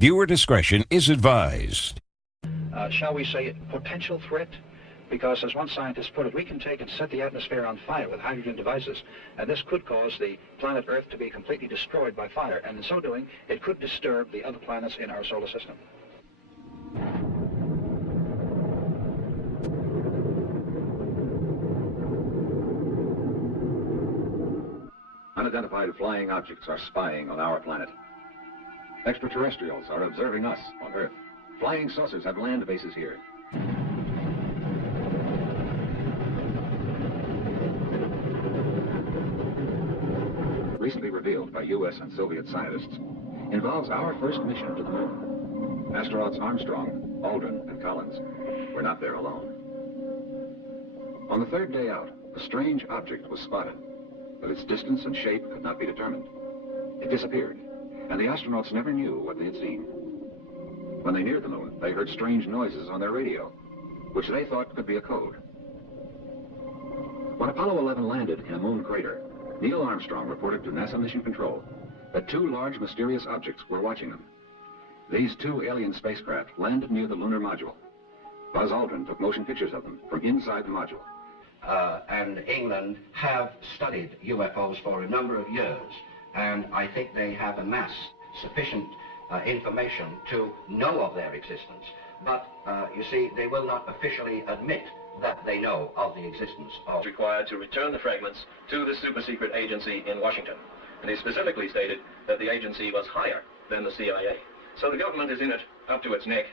Viewer discretion is advised. Shall we say, potential threat? Because, as one scientist put it, we can take and set the atmosphere on fire with hydrogen devices, and this could cause the planet Earth to be completely destroyed by fire, and in so doing, it could disturb the other planets in our solar system. Unidentified flying objects are spying on our planet. Extraterrestrials are observing us on Earth. Flying saucers have land bases here. Recently revealed by U.S. and Soviet scientists, involves our first mission to the moon. Astronauts Armstrong, Aldrin, and Collins were not there alone. On the third day out, a strange object was spotted, but its distance and shape could not be determined. It disappeared, and the astronauts never knew what they had seen. When they neared the moon, they heard strange noises on their radio, which they thought could be a code. When Apollo 11 landed in a moon crater, Neil Armstrong reported to NASA Mission Control that two large mysterious objects were watching them. These two alien spacecraft landed near the lunar module. Buzz Aldrin took motion pictures of them from inside the module. And England have studied UFOs for a number of years, and I think they have amassed sufficient information to know of their existence. But, you see, they will not officially admit that they know of the existence of... ...required to return the fragments to the super-secret agency in Washington. And he specifically stated that the agency was higher than the CIA. So the government is in it up to its neck.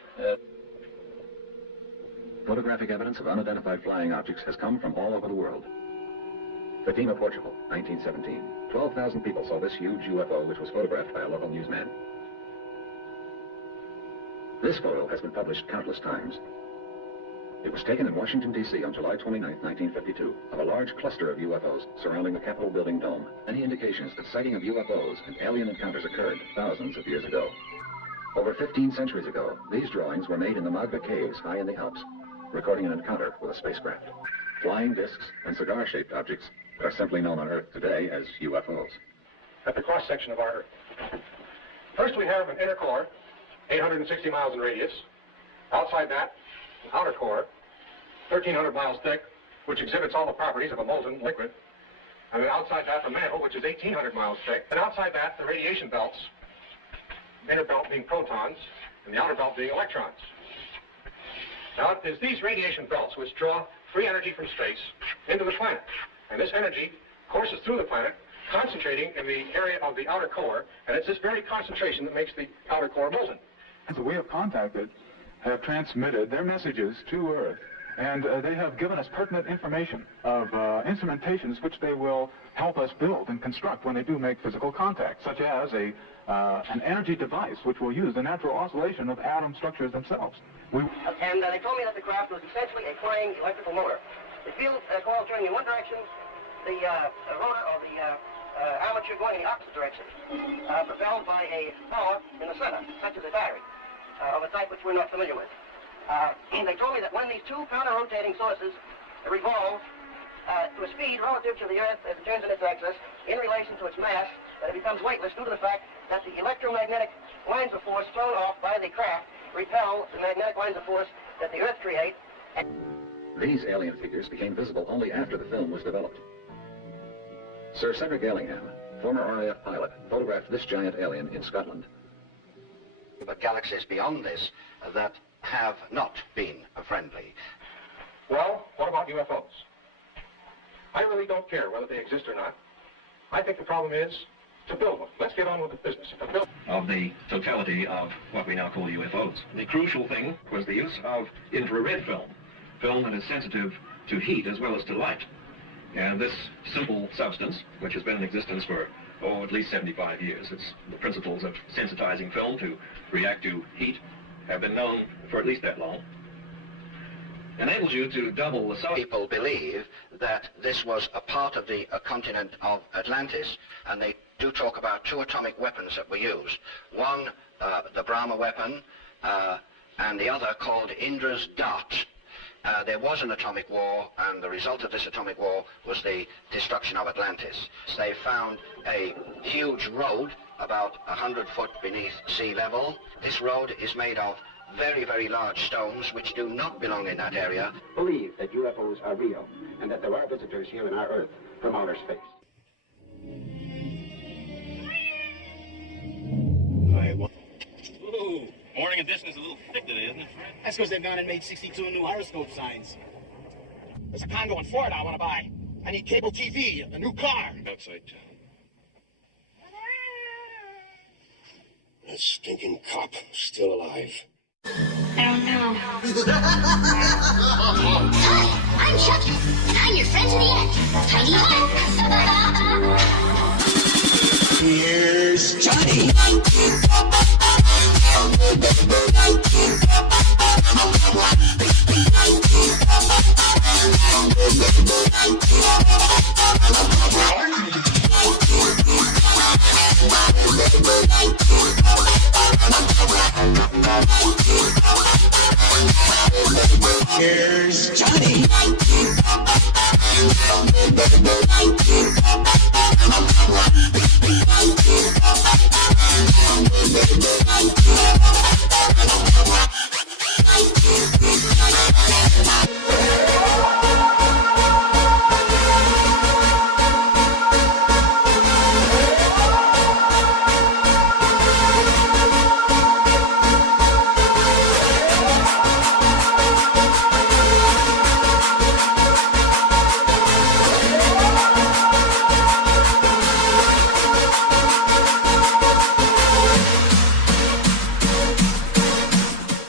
Photographic evidence of unidentified flying objects has come from all over the world. Fatima, Portugal, 1917. 12,000 people saw this huge UFO, which was photographed by a local newsman. This photo has been published countless times. It was taken in Washington, D.C. on July 29, 1952, of a large cluster of UFOs surrounding the Capitol building dome. Many indications that sighting of UFOs and alien encounters occurred thousands of years ago. Over 15 centuries ago, these drawings were made in the Magda Caves high in the Alps, recording an encounter with a spacecraft. Flying discs and cigar-shaped objects are simply known on Earth today as UFOs. At the cross-section of our Earth. First we have an inner core, 860 miles in radius. Outside that, an outer core, 1,300 miles thick, which exhibits all the properties of a molten liquid. And then outside that, the mantle, which is 1,800 miles thick. And outside that, the radiation belts, the inner belt being protons, and the outer belt being electrons. Now, it is these radiation belts which draw free energy from space into the planet. And this energy courses through the planet, concentrating in the area of the outer core, and it's this very concentration that makes the outer core molten. So we have contacted, have transmitted their messages to Earth, and they have given us pertinent information of instrumentations which they will help us build and construct when they do make physical contact, such as an energy device which will use the natural oscillation of atom structures themselves. And they told me that the craft was essentially a flying electrical motor. The field coil turning in one direction, the rotor or the armature going in the opposite direction, propelled by a power in the center, such as a battery, of a type which we're not familiar with. They told me that when these two counter-rotating sources revolve to a speed relative to the Earth as it turns in its axis, in relation to its mass, that it becomes weightless due to the fact that the electromagnetic lines of force thrown off by the craft repel the magnetic lines of force that the Earth creates. These alien figures became visible only after the film was developed. Sir Cedric Allingham, former RAF pilot, photographed this giant alien in Scotland. But galaxies beyond this that have not been friendly. Well, what about UFOs? I really don't care whether they exist or not. I think the problem is to build them. Let's get on with the business. Of the totality of what we now call UFOs. The crucial thing was the use of infrared film that is sensitive to heat as well as to light. And this simple substance, which has been in existence for, at least 75 years, it's the principles of sensitizing film to react to heat have been known for at least that long, enables you to double the size. People believe that this was a part of the continent of Atlantis, and they do talk about two atomic weapons that were used. One, the Brahma weapon, and the other called Indra's dart. there was an atomic war, and the result of this atomic war was the destruction of Atlantis. They found a huge road about 100 foot beneath sea level. This road is made of very, very large stones which do not belong in that area. Believe that UFOs are real and that there are visitors here in our Earth from outer space. Ooh, morning edition is a little thick today, isn't it, Fred? That's because they've gone and made 62 new horoscope signs. There's a condo in Florida I want to buy. I need cable TV, a new car. Outside town. That stinking cop, still alive. I don't know. Hi, I'm Chucky, and I'm your friend to the end. Heidi ho! Here's Johnny. Here's Johnny.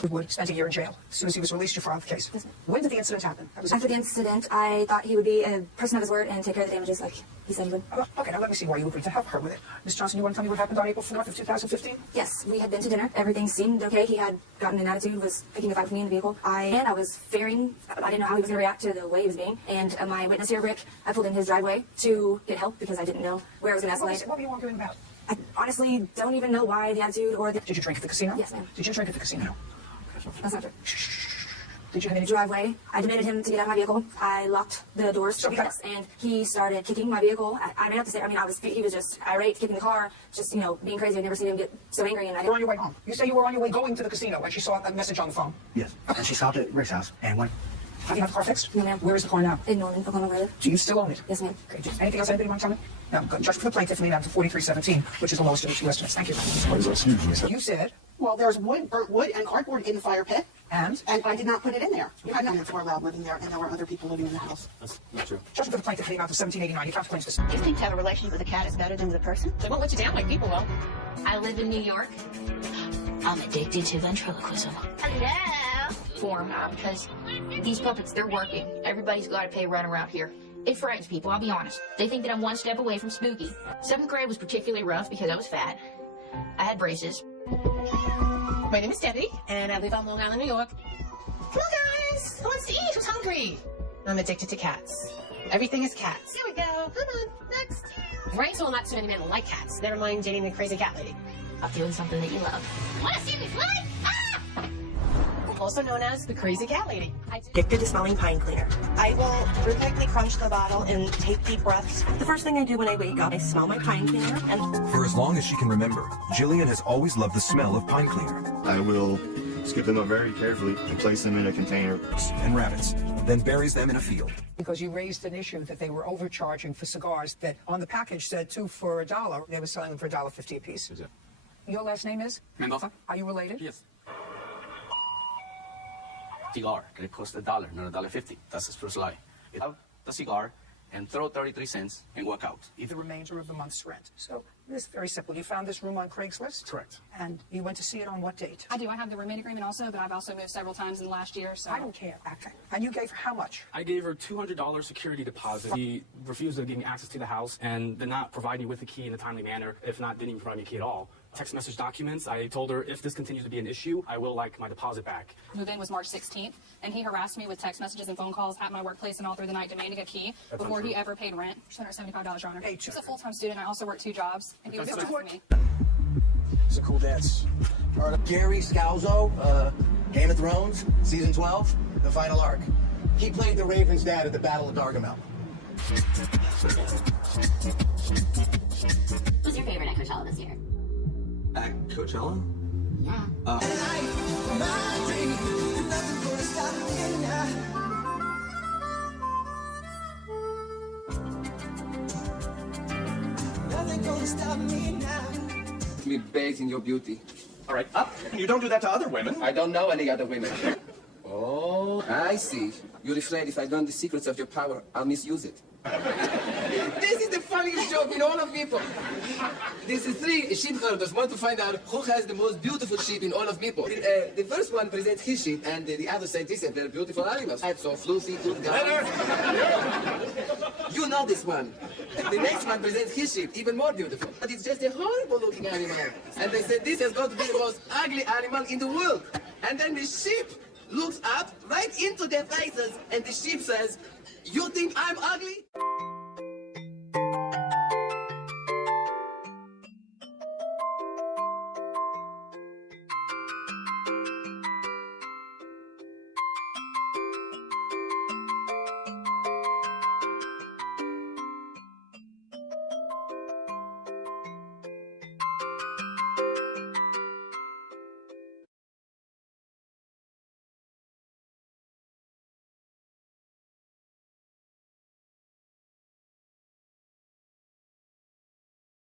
Wood spent a year in jail. As soon as he was released, you filed the case. Yes, when did the incident happen? After the incident, I thought he would be a person of his word and take care of the damages like he said he would. Okay, now let me see why you agreed to help her with it. Ms. Johnson, you want to tell me what happened on April 4th of 2015? Yes, we had been to dinner. Everything seemed okay. He had gotten an attitude, was picking a fight with me in the vehicle. I was fearing, I didn't know how he was going to react to the way he was being. And my witness here, Rick, I pulled in his driveway to get help because I didn't know where it was going to escalate. What were you arguing about? I honestly don't even know why the attitude or the... Did you drink at the casino? Yes, ma'am. Did you drink at the casino? That's not true. Did you have any driveway? I demanded him to get out of my vehicle. I locked the doors and he started kicking my vehicle. I may have to say, he was just irate, kicking the car, just, being crazy. I've never seen him get so angry. And you were on your way home. You say you were on your way going to the casino and she saw that message on the phone? Yes. And she stopped at Rick's house and went. Have you had the car fixed? No, ma'am. Where is the car now? In Norman, Oklahoma, where I live. Do you still own it? Yes, ma'am. Okay. Anything else anybody want to tell me? No, good. Judge for the plaintiff, lean down to 4317, which is the lowest of the two estimates. Thank you. What is that? You said... Well, there's burnt wood and cardboard in the fire pit. And I did not put it in there. We had nothing for allowed living there, and there were other people living in the house. That's not true. Judgment for the plaintiff, lean down to 1789. You counterclaims this. Do you think to have a relationship with a cat is better than with a person? They won't let you down like people will. I live in New York. I'm addicted to ventriloquism. Hello. Form, because these puppets, they're working. Everybody's got to pay rent around here. It frightens people, I'll be honest. They think that I'm one step away from spooky. 7th grade was particularly rough because I was fat. I had braces. My name is Debbie, and I live on Long Island, New York. Come on, guys! Who wants to eat? Who's hungry? I'm addicted to cats. Everything is cats. Here we go. Come on, next. Right, so not too many men like cats. Never mind dating the crazy cat lady. I'm doing something that you love. Want to see me fly? Ah! Also known as the crazy cat lady. Addicted to smelling pine cleaner. I will rhythmically crunch the bottle and take deep breaths. The first thing I do when I wake up, I smell my pine cleaner. And for as long as she can remember, Jillian has always loved the smell of pine cleaner. I will scoop them up very carefully and place them in a container. And rabbits, then buries them in a field. Because you raised an issue that they were overcharging for cigars that on the package said 2 for $1. They were selling them for $1.50 a piece. Is it? Your last name is? Mendoza. Are you related? Yes. Cigar, que it costs $1, not $1.50. That's his first lie. You have the cigar and throw 33 cents and walk out. The remainder of the month's rent. So this is very simple. You found this room on Craigslist? Correct. And you went to see it on what date? I do. I have the roommate agreement also, but I've also moved several times in the last year, so... I don't care. Okay. And you gave her how much? I gave her $200 security deposit. He refused to give me access to the house and did not provide me with the key in a timely manner. If not, didn't even provide me a key at all. Text message documents, I told her if this continues to be an issue, I will like my deposit back. Move-in was March 16th, and he harassed me with text messages and phone calls at my workplace and all through the night demanding a key before he ever paid rent. $275, Your Honor. He's a full-time student. I also work 2 jobs, and he was harassing me. It's a cool dance. Gary Scalzo, Game of Thrones, Season 12, The Final Arc. He played the Ravens' dad at the Battle of Gargamel. Who's your favorite at Coachella this year? At Coachella? Yeah. Me bathe in your beauty. All right, up. You don't do that to other women. I don't know any other women. Oh, I see. You're afraid if I learn the secrets of your power, I'll misuse it. This is the funniest joke in all of Meepo. These three sheep herders want to find out who has the most beautiful sheep in all of Meepo. The first one presents his sheep, and the other says these are very beautiful animals. So fluffy, good guy. You know this one. The next one presents his sheep, even more beautiful. But it's just a horrible-looking animal. And they said this has got to be the most ugly animal in the world. And then the sheep looks up right into their faces, and the sheep says, "You think I'm ugly?"